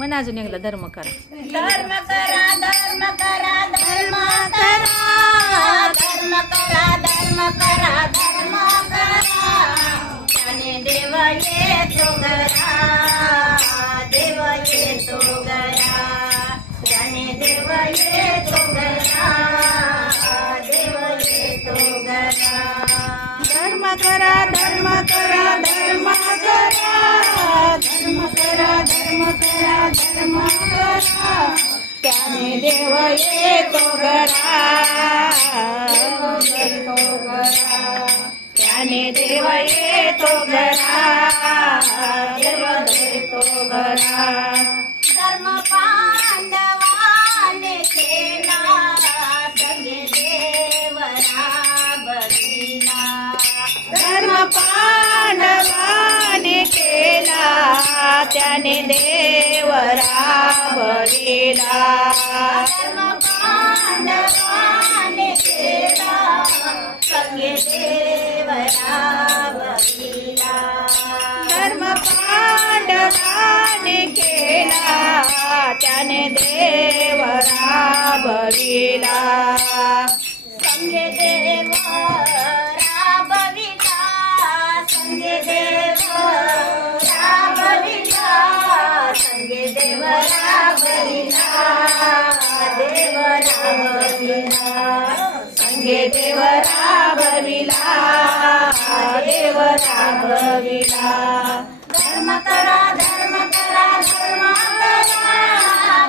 मन अजून एकदा धर्म करा धर्म करा धर्म करा धर्म करा धर्म करा धर्म करा धर्म करा त्याने देव येतो घरा देव येतो घरा त्याने देव येतो घरा देव येतो घरा धर्म करा धर्म करा धर्म करा धर्म करा धर्म करा धर्म करा त्याने देव येतो घरा येतो घरा त्याने देव येतो घरा देव येतो घरा धर्म पांडवाने केला संगे देवरा बलिला धर्म पांडवाने केला त्याने देव राबविला धर्म पांडवाने केला संगे देवरा बलिला धर्म पांडवाने केला त्याने देव राबविला संगे देव राबविला संगे देव राबविला संगे देव राबविला देव राबविला संगे देव राबविला देव राबविला धर्म करा धर्म करा धर्म करा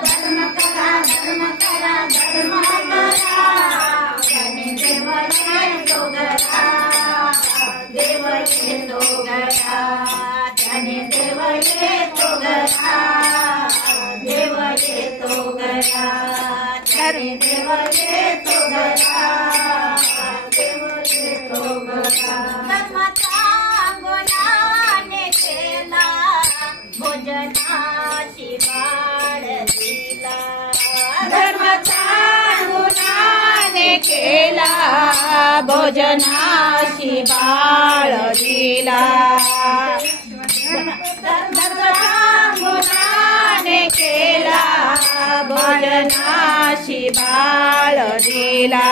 धर्म करा धर्म करा धर्म करा त्याने देव येतो घरा देव येतो घरा त्याने देव येतो घरा देव येतो घरा त्याने देव येतो घरा देव येतो घरा धर्माचा गुणाने केला भोजनाची बाळ दिला धर्माचा गुणाने केला भोजनाशी बाळ दिला धर्माचा गुणाने केला भोजनाशी बाळ दिला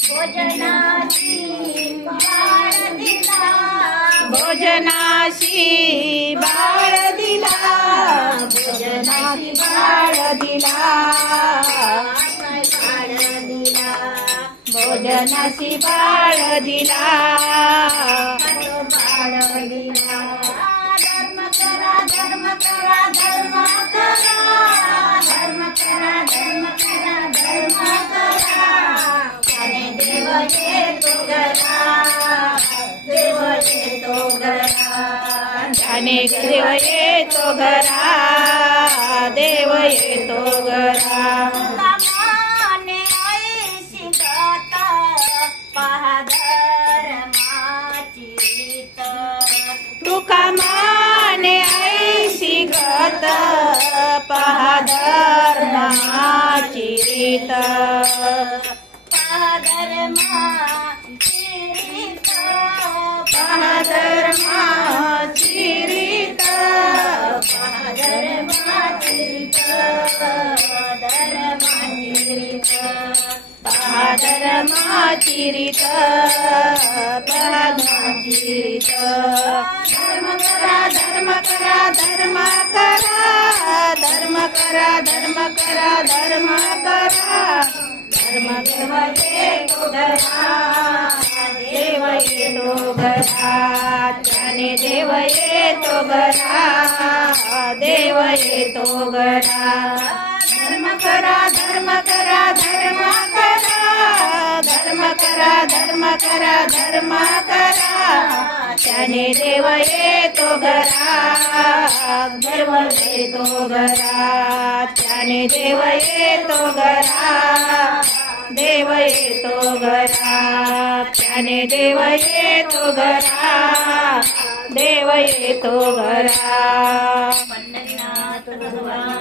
भोजनाची बाळ दिला भोजनाशी बाळ दिला भोजनाशी बाळ दिला बाळ दिला भोजनाशी बाळ दिला बाळ दिला धर्म करा धर्म करा धर्म करा धर्म करा धर्म करा धर्म करा त्याने देव येतो घरा देव येतो घरा त्याने देव येतो घरा देव येतो घरा कामाने ऐशी गाता पहादर माची रीत तुका माने ऐशी गत पहादर माची रीत पहादर माची रीत पहादर माची रीत पहादर माची रीत पहादर माची रीत पहादर माची रीत पहादर रीत धर्म करा धर्म करा धर्म करा धर्म करा धर्म करा धर्म करा धर्म देव येतो घरा देव येतो घरा त्याने देव येतो घरा देव येतो घरा धर्म करा धर्म करा धर्म करा धर्म करा धर्म करा धर्म करा त्याने देव येतो घरा देव येतो घरा त्याने देव येतो घरा देव येतो घरा त्याने देव येतो घरा देव येतो घरा पंढरीनाथ भगवान